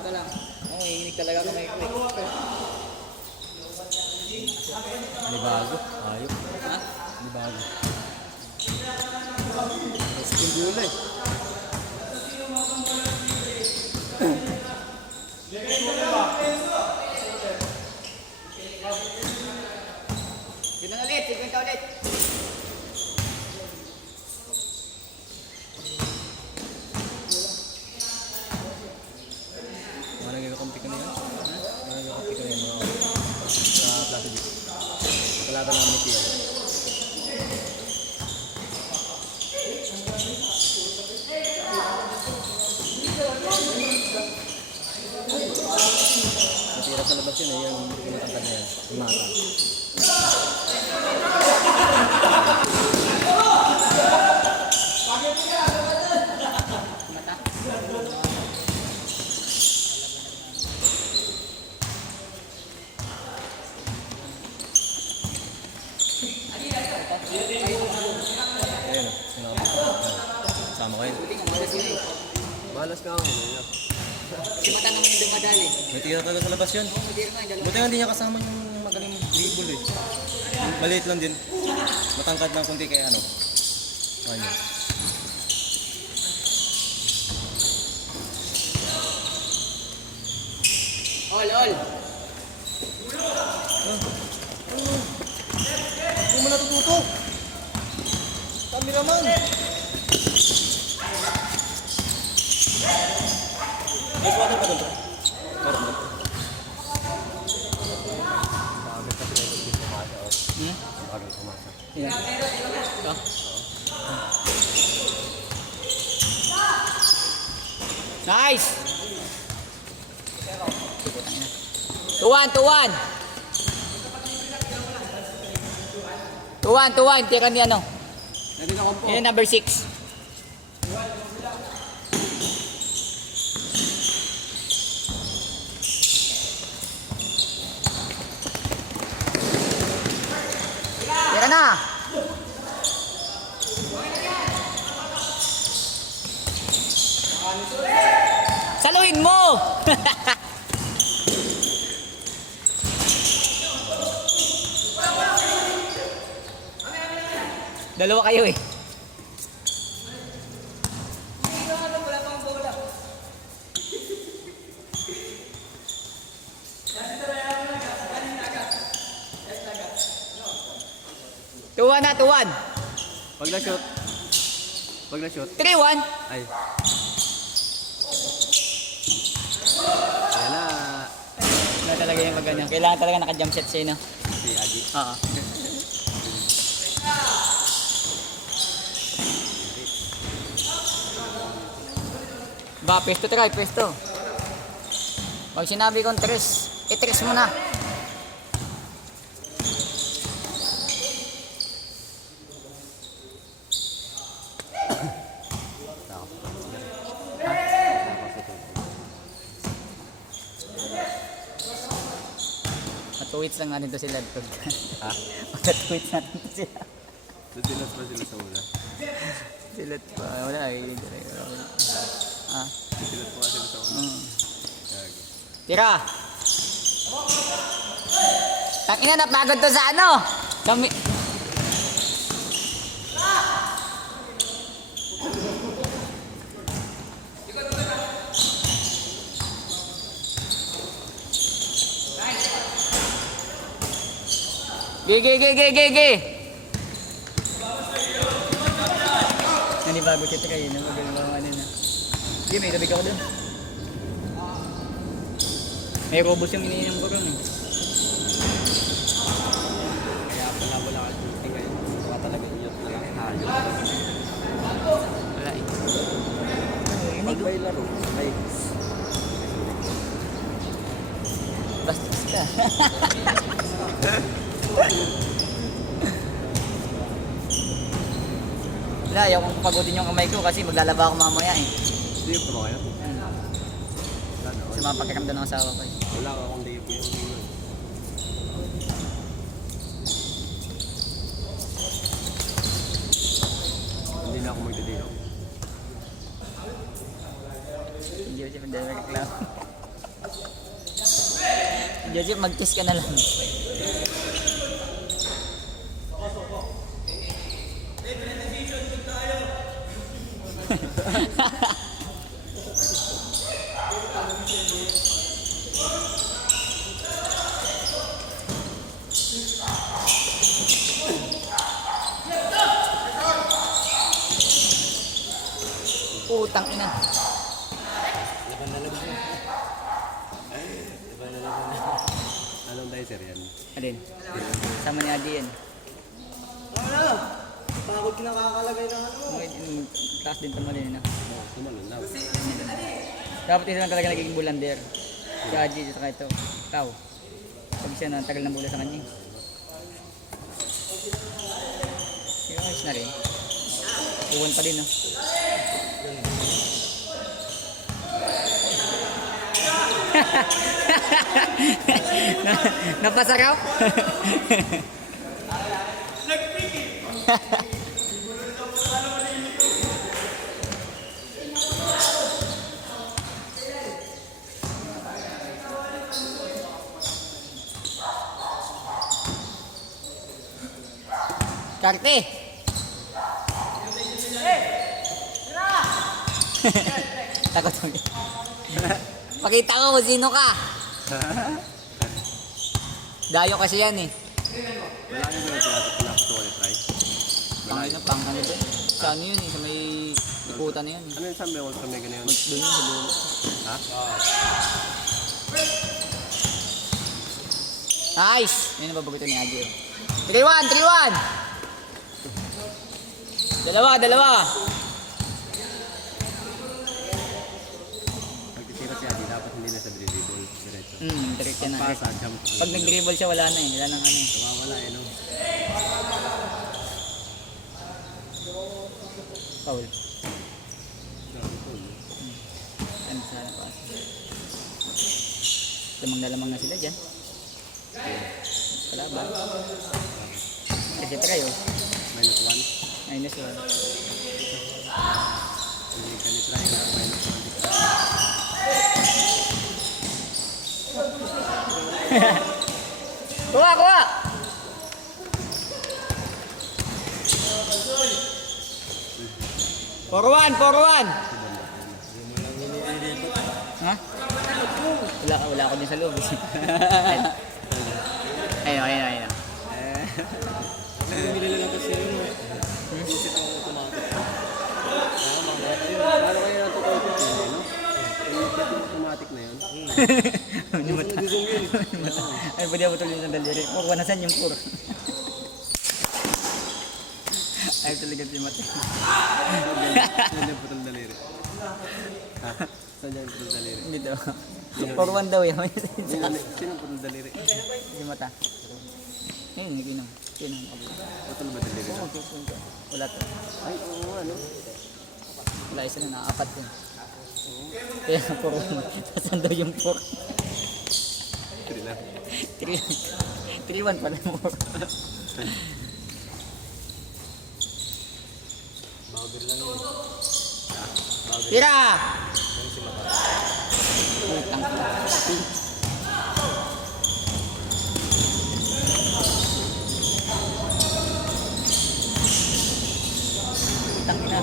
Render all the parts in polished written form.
Doon ka lang. Oo, hihinig talaga kamay ko eh. Libago. Ayok. Ha? Libago. Skin gulay. Yun na ulit, 50 ulit. Mga nagkakampi ka na yan? Mga nagkakampi ka na yan mga sa Plaza Beach. Kalaban namin ni Pia. Natira sa labas yun eh, yung pinatangkad na yan. Yung mata. Mata. Ayun o. Sama ko yun. Buti nga, malas yun eh. Malas ka ako. Si Mata naman yung dumadali. May tira talaga sa labas yun. Hindi naman, dalawa. Buti nga hindi niya kasama yung magaling dribble eh. Maliit lang din. Matangkad lang kunti kaya ano. Ano. All. Hindi mo natututo. Kami naman. May water pa doon. Meron ba? Bakit kasi kayo hindi pumasa o? Bakit pumasa? Ito. Nice! 2-1. 2-1, tira ni ano. Yun number 6. Tira na. Saluhin mo. Dalawa kayo eh. Tuwan na, tuwan. Pag na-shoot. Pag na-shoot. 3-1. Ay. Ayan na. Wala talaga yung magganyan. Kailangan talaga naka-jump set sa'yo, no? Si Agi. Oo. Ba, pesto try, pesto. Pag sinabi kong tres, i-tres mo na. Matuwits lang natin to sila. Ha? Matuwits natin to sila. Nadilas pa sila sa una. Sila pa, wala eh. Ah. Nadilas pa sila sa una. Gagi. Tira! Tangina, napagod to sa ano? Kami... Gigi! Hindi bago siya kayo, magagawa ano na. Sige, may tabi ka ko dun. May robos yung iniinom ko ron eh. Kaya pala wala ka duty kayo. Wala talaga yun. Tayo. Wala eh. Pag may laro. Ay. Basta. Wala, ayaw kong pagodin yung kamay ko kasi maglalaba ako mamaya eh. Hindi yung pro kayo? Kasi mapagkakamda ng asawa ko eh. Wala ka kung di po yung hindi na ako magdadino. Hindi ko siya magdala reklamo. Joseph, mag-kiss ka na lang. Putang ina. Laban na laban. Laban na laban. Anong dicer yan? Alin? Sama ni Adi yan. Pagod kinakakalagay ng ano. Taas din tumalin na. Tumalun na. Dapat isa lang talaga nagiging bulander. Si Adi, saka ito. Ikaw. Pag siya na tagal ng bula sa kanya. Yung ayos na rin. Uwan pa din, no? Napasarap? Karte! Takot mo. Pakita ko kung sino ka. Dayo kasi yan eh. Wala nyo ba ito na gusto ko try? Pang ano doon. Sa ano yun eh, sa may ikutan na yun eh. Ano yung sambe ko sa may ganyan? Doon yun sa dulo. Ha? Nice! Yun ang babagutin ni Adi. 3-1! Dalawa! Pagkisira si Adi, dapat hindi na sa dribble. Diretso. Direct yan na. Pasa, jump. Pag nag-dribble siya, wala na eh. Wala nang ano eh. Nawawala eh, no? Foul. Grabe po, no? Ano sa pass. Lamang na sila dyan. Kalaban. Kasi try oh. -1. Minus 1. Hindi ka ni-try na -1. Kuha! Forward! Ha? Wala ako din sa loob. Ayun. Bumili lang ito siya yun. Isip ako automatic. Paano kayo natutuwa ito? No? Yung automatic na yun. Hindi mata. Ay, pwede ako tuloy ng daliri. Puro na saan yung puro. Ay, talaga si Mate. Saan yung putol daliri? Ha? Saan yung putol daliri? Dito. Puro 1 daw yan. Sino putol daliri? Si Mata. Ayun, naginom. Putol ba daliri na? Wala to. Ay, oo, ano? Wala isa na, naapat yun. Kaya puro. Saan daw yung puro? 3 lang. 3-1 pala mo. Bagger lang yun. Bagger. Tira! Yan si Mata. Putang. Putang ina.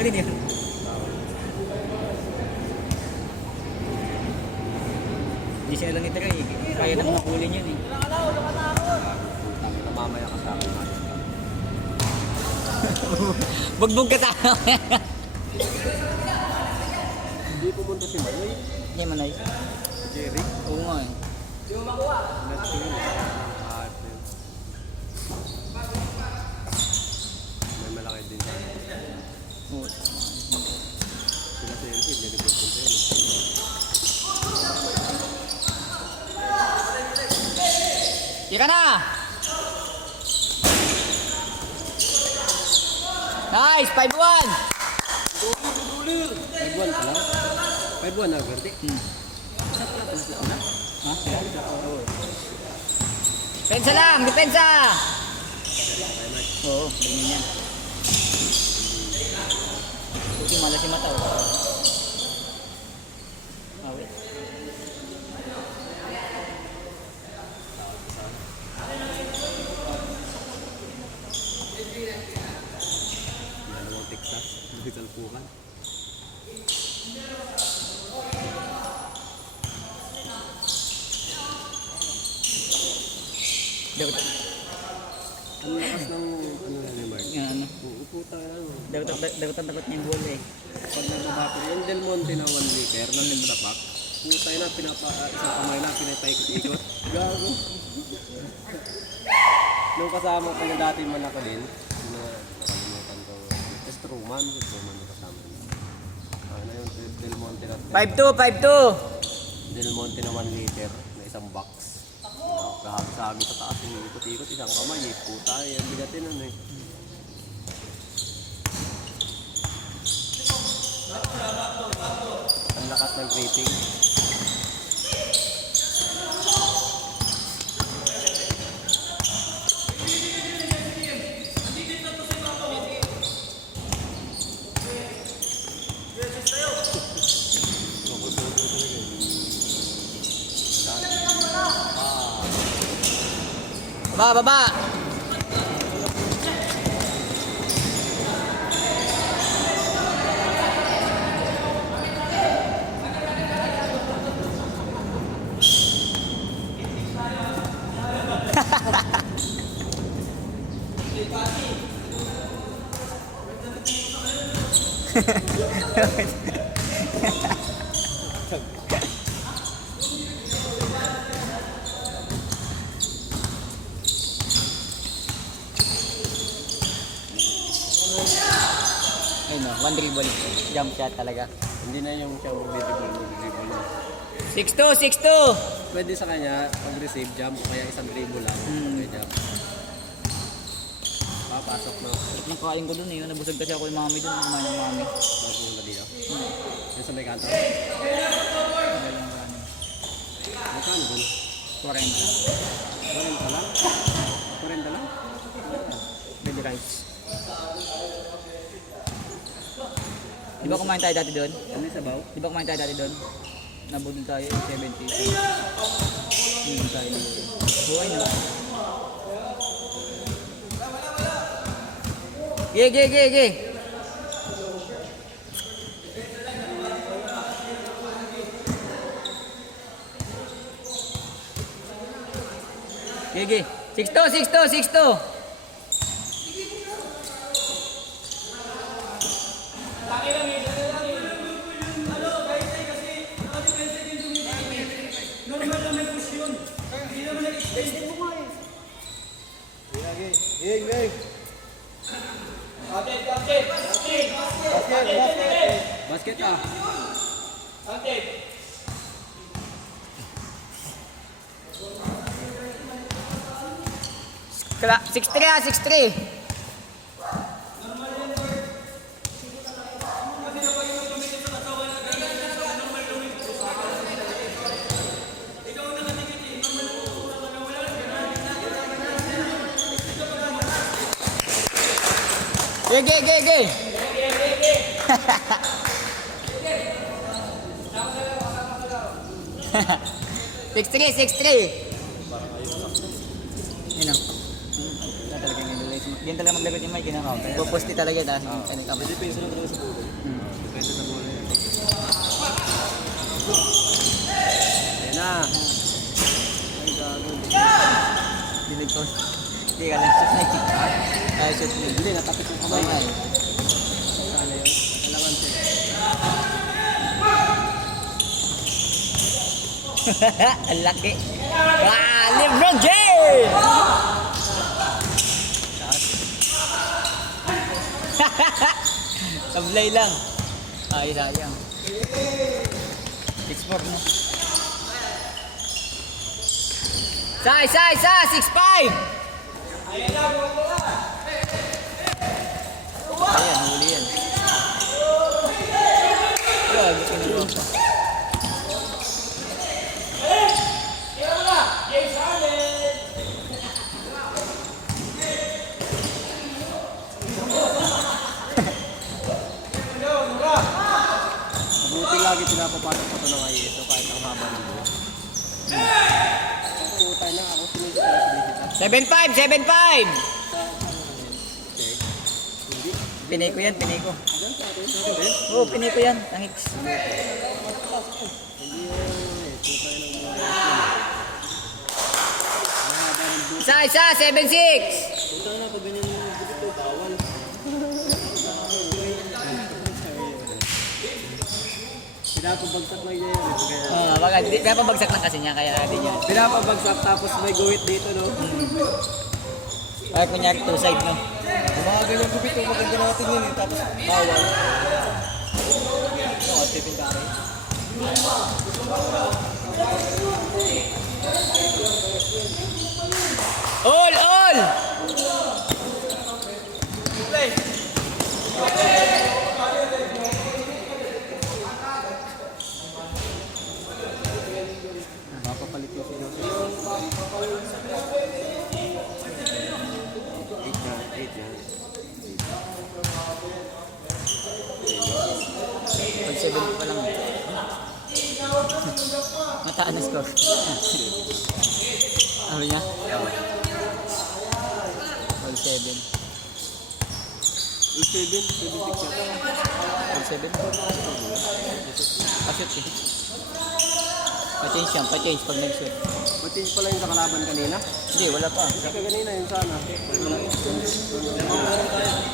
Ano yun? Hindi siya lang nitira eh. Kaya nang makulin yun eh. Mamaya ka sa akin. Bugbog ka tayo. Hindi pupunta si Manoy. Hindi man ay. Jerry. Oo nga eh. Not sure. May malaki din sa akin. Oo. Sila sa Elfid, hindi pupunta yun. Tira na! Nice! 5-1! 5-1 pa lang? 5-1 na, Berti? Ha? Depensa lang! Depensa! Oo, ganyan yan. Puti mala si Mata. Oh. Ah, wait. Dapat, Ang lakas ng ano na ni Mark. yan, ano. Uupo tayo. Dapat ang takot niya yung bola eh. Pag nababapper, yung Del Monte na 1 liter na Tetra Pak, putay na, isang kamay lang, pinapaikot-ikot. Gago. Nung kasama ko na dati man ako din, na nakalimutan ko, Truman na kasama niya. Ano yung Del Monte na 5-2. Del Monte na 1 liter na isang box. Kahagi sa taas yung ikot-ikot, isang kamay, puta, yung bigatin ano eh. Ang lakas ng gripping. Baba. Ayun o, one dribble. Jump shot talaga. Hindi na yung siyang dribble. 6-2. Pwede sa kanya, pag-receive jump, o kaya isang dribble lang. Okay, jump. Papasok na. Nang kain ko dun eh. Nabusog kasi ako yung mami dun. Kumain ng mami. Magpupunta dito. Yung sa may kanto. Magkano dun? 40. 40 lang? 40 lang? Baby rice. Di ba kumain tayo dati doon? Ano yung sabaw? Di ba kumain tayo dati doon? Nabudol tayo 70. Nabudol tayo dito. Buhay no? Ge. Ge. 6-2. Basket ah! 6-3. Ge. 6-3. Yun o. Talagang nilulay. Diyan talaga maglagot yung mic. Pupusti talaga ta. Depende lang talaga sa bulo. Depende sa bulo yan. Ayan na! Ay gago. Dinig ko. Hindi ka lang shoot na eh. Kaya shoot na. Hindi, natapit yung kamay. Okay. Sana yun? Kailangan siya. Ang laki. LeBron James! Sablay lang. Ay, sayang. 6-4 na. Sa! 6-5! Ayan, huli yan. Grabe, kinuha pa. Mabuti lagi pinapapasok ko ito ng ISO kahit ang haba ng buhok. Putay na ako sinigit na sinigit. 7-5! Okay. Hindi. Pinay ko yan. Diyan sa atin. Sa atin din. Oo, pinay ko yan. Tangiks. Hindi yun eh. Putay ng buhok. Ang haba ng buhok Isa, 7-6. Puta na, pag ganyan yung dito, bawal. Pinapabagsak lang niya yun. Baka pinapabagsak lang kasi niya, kaya din yan. Pinapabagsak tapos may guhit dito, no? Kaya kunyari two side, no? Yung mga ganyan gupit, maganda natin yun eh. Tapos bawal. Oo, tipin kare. All! Mapapalit yung sino. 8 yan. Pag 7 pa lang. Mataan na score. Ano niya? All 7. 7, 7-6 yan. All 7. Pa-shoot eh. Pa-change yan, pa-change pag nag-shoot. Matins pala yung sa kalaban kanina. Hindi, wala pa. Kasi kanina yun sana.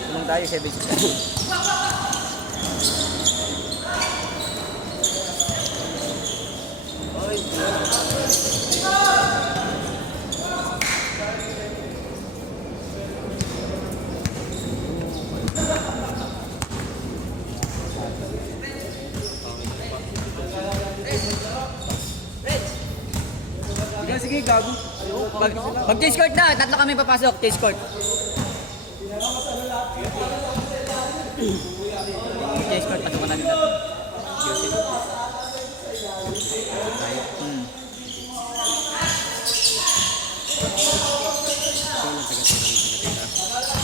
Tulong tayo, 7-6. Sige, gago. Pag chase court na, tatlo kami papasok, chase court. Chase court, pasukan namin tatlo.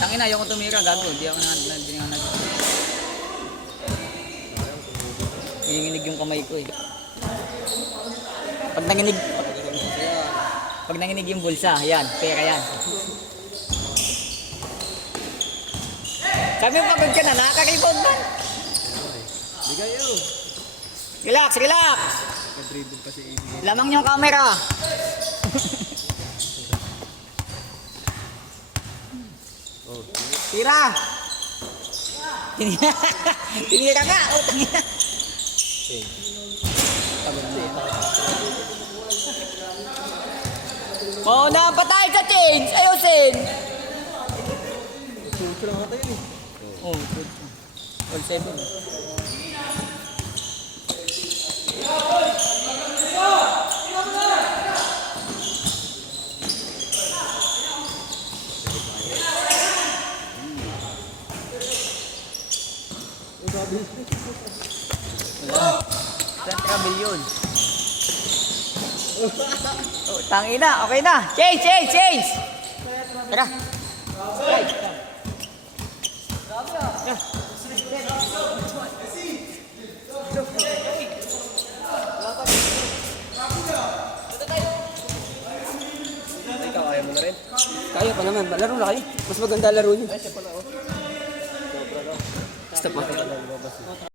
Tangina, ayoko tumira, gago. Hindi ako na. Nanginginig yung kamay ko eh. Pag nanginig yung bulsa, yan, pera yan. Sabi mo pagod ka na, nakaka-rebound man. Bigay yun. Relax. Ka-dribble pa si AB. Lamang yung camera. Oh, Tira! Tinira nga! Oh, tangina! Oh, napatay sa change! Ayusin! Suso lang ata yun eh. Oh, good. All 7. Saan travel yun? Oh, tangina, okay na. Change! Tara. ikaw, ayaw mo na rin. Kaya pa naman, laro na kayo. Mas maganda laro niyo. Ay, siya pala, oh. Stop mo. Wala, lumabas eh.